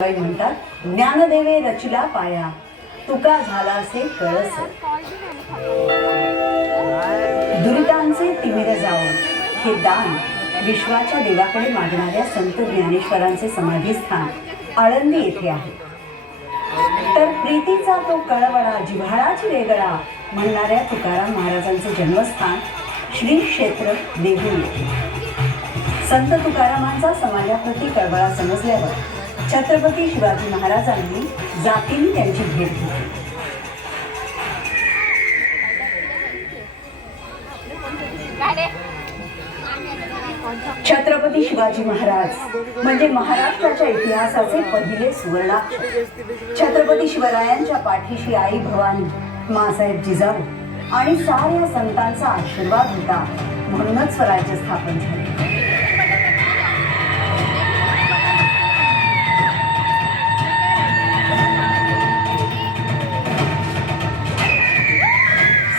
म्हणतात, ज्ञानदेवे रचिला पाया, तुका झाला असे कळस. दुरितांचे तिमिर जाऊन हे दान विश्वाच्या देवाकडे मागणाऱ्या संत ज्ञानेश्वरांचे समाधीस्थान आळंदी येथे आहे. तर प्रीतीचा तो कळवळा जिव्हाळाची वेगळा म्हणणाऱ्या तुकाराम महाराजांचे जन्मस्थान श्री क्षेत्र देहू येथे. संत तुकारामांचा समाजाप्रती कळवळा समजल्यावर छत्रपती शिवाजी महाराजांनी जातीने त्यांची भेट घेतली. छत्रपती शिवाजी महाराज म्हणजे महाराष्ट्राच्या इतिहासाचे पहिले सुवर्णाक्षर. छत्रपती शिवरायांच्या पाठीशी आई भवानी, मासाहेब जिजाऊ आणि साऱ्या संतांचा आशीर्वाद होता, म्हणूनच स्वराज्य स्थापन झाले.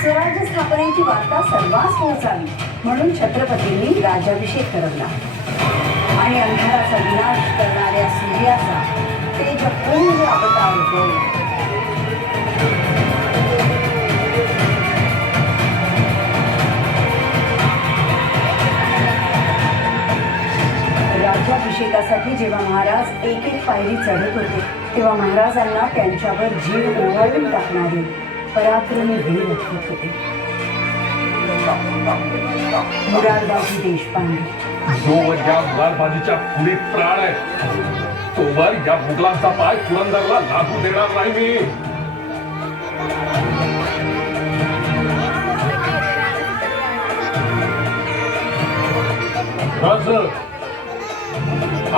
स्वराज्य स्थापनेची वार्ता सर्वांस पोहोचावी म्हणून छत्रपतींनी राज्याभिषेक करवला आणि अंधाराचा विनाश करणाऱ्या सूर्याचा तेजपूर्ण अवतार उगवला. राज्याभिषेकासाठी जेव्हा महाराज एक एक पायरी चढत होते तेव्हा महाराजांना त्यांच्यावर जीव ओवाळून टाकणारे पराक्रमी वीर उठत होते. मुरारबाजी देशपांडे जोवर या मुरारबाजीच्या पुढे प्राण आहे तोवर या मुघलांचा पाय पुरंदरला लागू देणार नाही मी.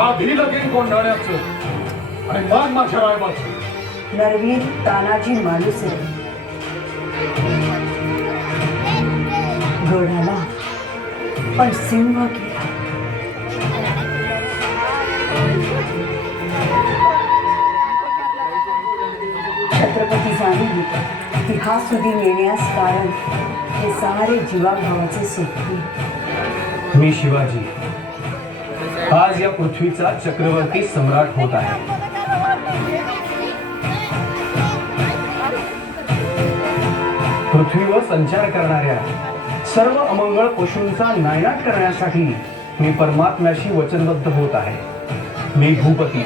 आधी लगीन कोंढाण्याचं आणि मग माझ्या रायबाचं. नरवीर तानाजी मालुसरे गडाला पण सिंह केला. छत्रपती जाणून की हा सुधी येण्यास कारण हे सारे जीवाभावाचे सोबती. मी शिवाजी आज या पृथ्वीचा चक्रवर्ती सम्राट होत आहे. पृथ्वीवर संचार करणाऱ्या सर्व अमंगळ पशूंचा नायनाट करण्यासाठी मी परमात्म्याशी वचनबद्ध होत आहे. मी भूपती